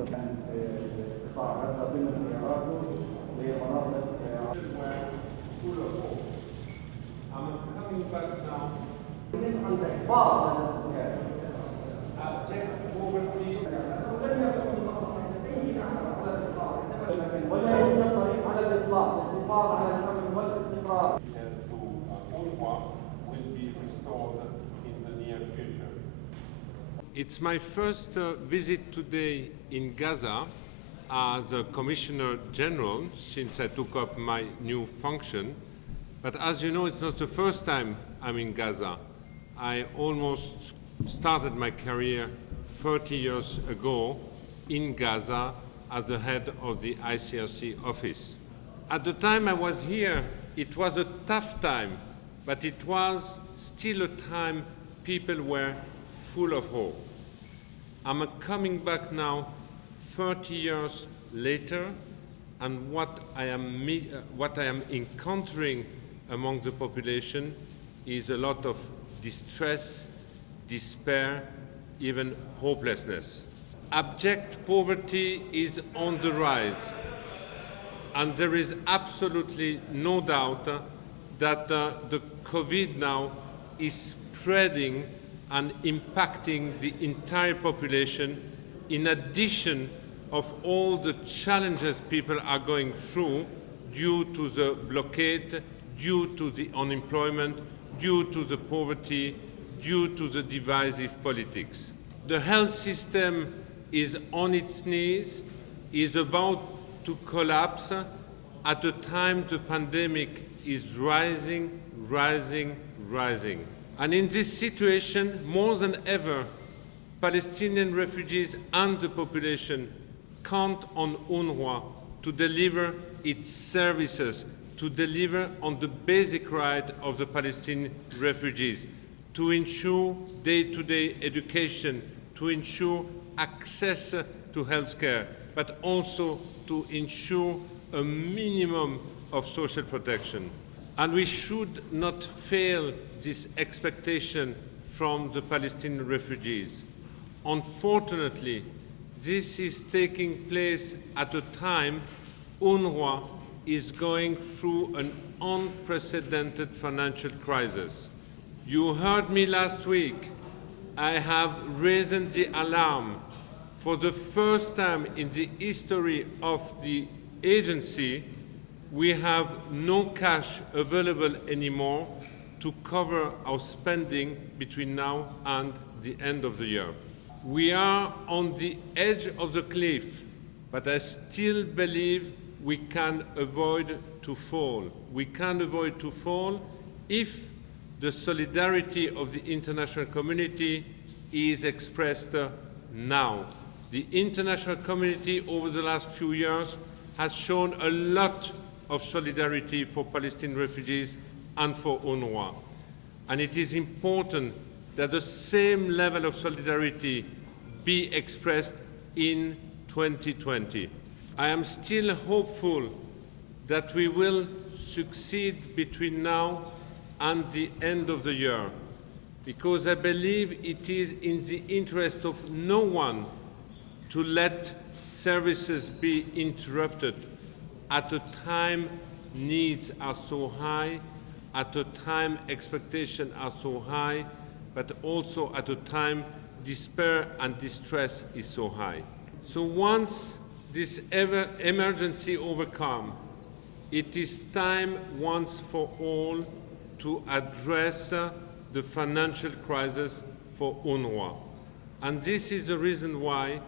قطاع غزة ضمن خياراته لمناطق عن الحفاظ على ولا يوجد طريق على الإطلاق للحفاظ على الأمن والاستقرار. It's my first visit today in Gaza as a Commissioner General since I took up my new function. But as you know, it's not the first time I'm in Gaza. I almost started my career 30 years ago in Gaza as the head of the ICRC office. At the time I was here, it was a tough time, but it was still a time people were full of hope. I'm coming back now 30 years later, and what I am encountering among the population is a lot of distress, despair, even hopelessness. Abject poverty is on the rise, and there is absolutely no doubt that the COVID now is spreading and impacting the entire population, in addition of all the challenges people are going through due to the blockade, due to the unemployment, due to the poverty, due to the divisive politics. The health system is on its knees, is about to collapse at a time the pandemic is rising, rising, rising. And in this situation, more than ever, Palestinian refugees and the population count on UNRWA to deliver its services, to deliver on the basic right of the Palestinian refugees, to ensure day-to-day education, to ensure access to healthcare, but also to ensure a minimum of social protection. And we should not fail this expectation from the Palestinian refugees. Unfortunately, this is taking place at a time UNRWA is going through an unprecedented financial crisis. You heard me last week. I have raised the alarm. For the first time in the history of the agency, we have no cash available anymore to cover our spending between now and the end of the year. We are on the edge of the cliff, but I still believe we can avoid to fall. We can avoid to fall if the solidarity of the international community is expressed now. The international community over the last few years has shown a lot of solidarity for Palestinian refugees and for UNRWA. And it is important that the same level of solidarity be expressed in 2020. I am still hopeful that we will succeed between now and the end of the year, because I believe it is in the interest of no one to let services be interrupted at a time needs are so high, at a time expectations are so high, but also at a time despair and distress is so high. So once this emergency overcome, it is time once for all to address the financial crisis for UNRWA. And this is the reason why,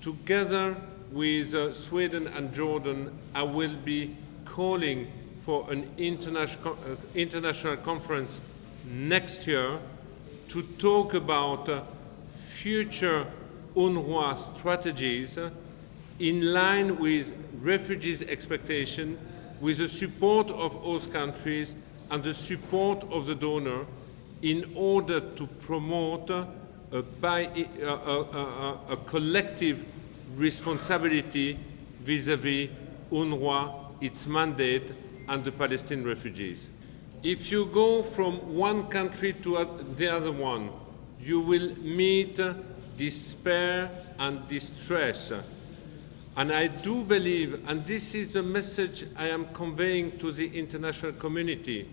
together with Sweden and Jordan, I will be calling for an international conference next year to talk about future UNRWA strategies in line with refugees' expectation, with the support of host countries and the support of the donor, in order to promote a collective responsibility vis-à-vis UNRWA, its mandate, and the Palestinian refugees. If you go from one country to the other one, you will meet despair and distress. And I do believe, and this is the message I am conveying to the international community,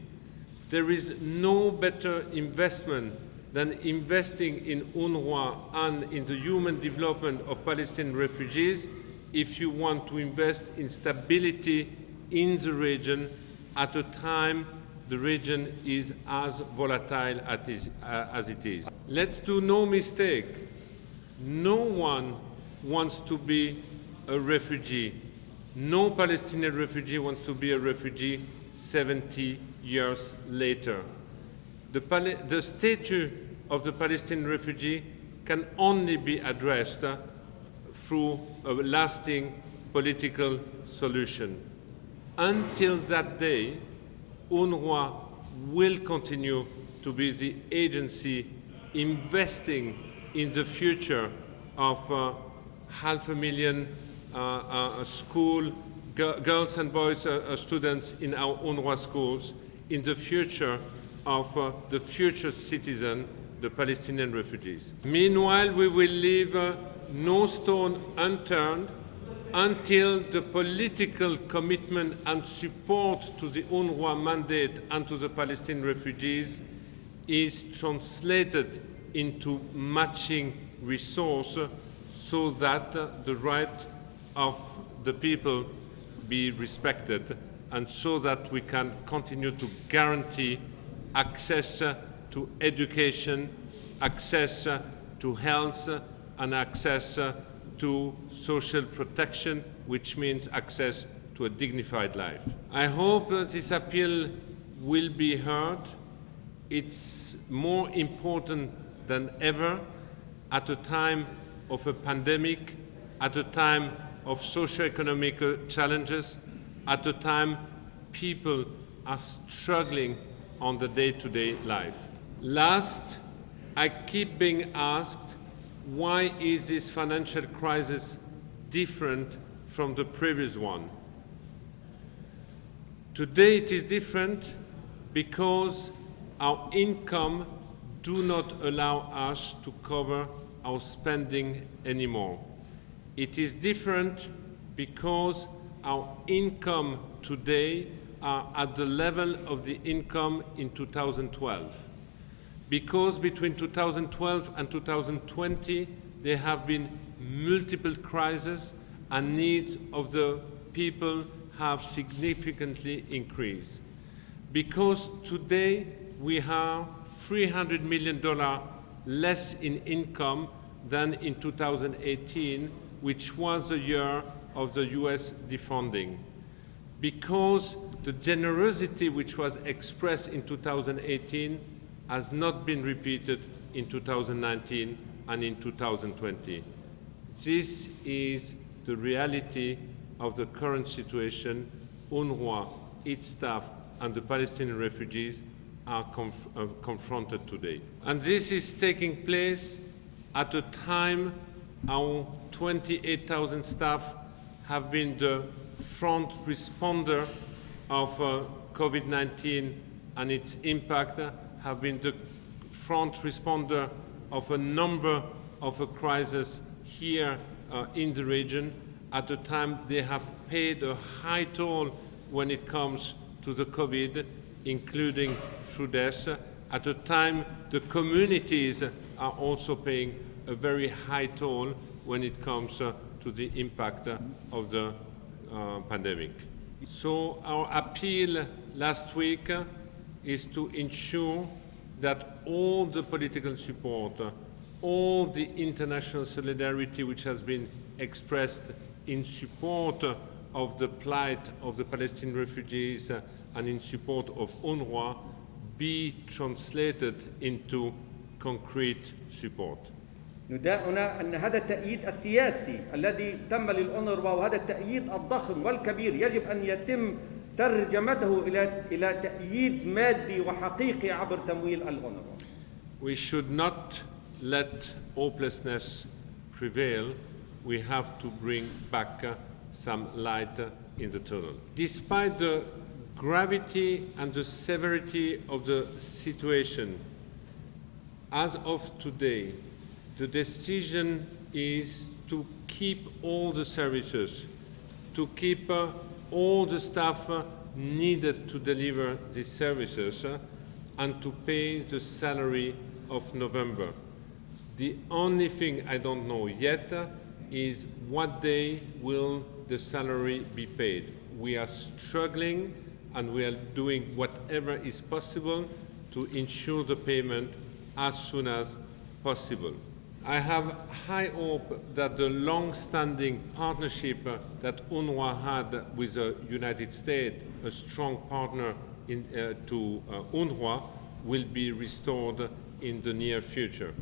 there is no better investment than investing in UNRWA and in the human development of Palestinian refugees if you want to invest in stability in the region at a time the region is as volatile as it is. Let's do no mistake. No one wants to be a refugee. No Palestinian refugee wants to be a refugee 70 years later. The status of the Palestinian refugee can only be addressed through a lasting political solution. Until that day, UNRWA will continue to be the agency investing in the future of 500,000 girls and boys students in our UNRWA schools, in the future of the future citizen, the Palestinian refugees. Meanwhile, we will leave no stone unturned until the political commitment and support to the UNRWA mandate and to the Palestinian refugees is translated into matching resources so that the right of the people be respected and so that we can continue to guarantee access to education, access to health, and access to social protection, which means access to a dignified life. I hope that this appeal will be heard. It's more important than ever at a time of a pandemic, at a time of socio-economic challenges, at a time people are struggling on the day-to-day life. Last, I keep being asked, why is this financial crisis different from the previous one? Today it is different because our income do not allow us to cover our spending anymore. It is different because our income today are at the level of the income in 2012. Because between 2012 and 2020, there have been multiple crises and needs of the people have significantly increased. Because today we have $300 million less in income than in 2018, which was the year of the US defunding. Because the generosity which was expressed in 2018 has not been repeated in 2019 and in 2020. This is the reality of the current situation. UNRWA, its staff, and the Palestinian refugees are confronted today. And this is taking place at a time our 28,000 staff have been the front responder of COVID-19 and its impact, have been the front responder of a number of crises here in the region. At a time they have paid a high toll when it comes to the COVID, including through death. At a time the communities are also paying a very high toll when it comes to the impact of the pandemic. So our appeal last week is to ensure that all the political support, all the international solidarity which has been expressed in support of the plight of the Palestinian refugees and in support of UNRWA be translated into concrete support. نداؤنا أن هذا التأييد السياسي الذي تم للأونروا وهذا التأييد الضخم والكبير يجب أن يتم ترجمته إلى تأييد مادي وحقيقي عبر تمويل الأونروا. We should not let hopelessness prevail. We have to bring back some light in the tunnel. Despite the gravity and the severity of the situation, as of today, The decision is to keep all the services, to keep all the staff needed to deliver these services and to pay the salary of November. The only thing I don't know yet is what day will the salary be paid. We are struggling and we are doing whatever is possible to ensure the payment as soon as possible. I have high hope that the long-standing partnership that UNRWA had with the United States, a strong partner to UNRWA, will be restored in the near future.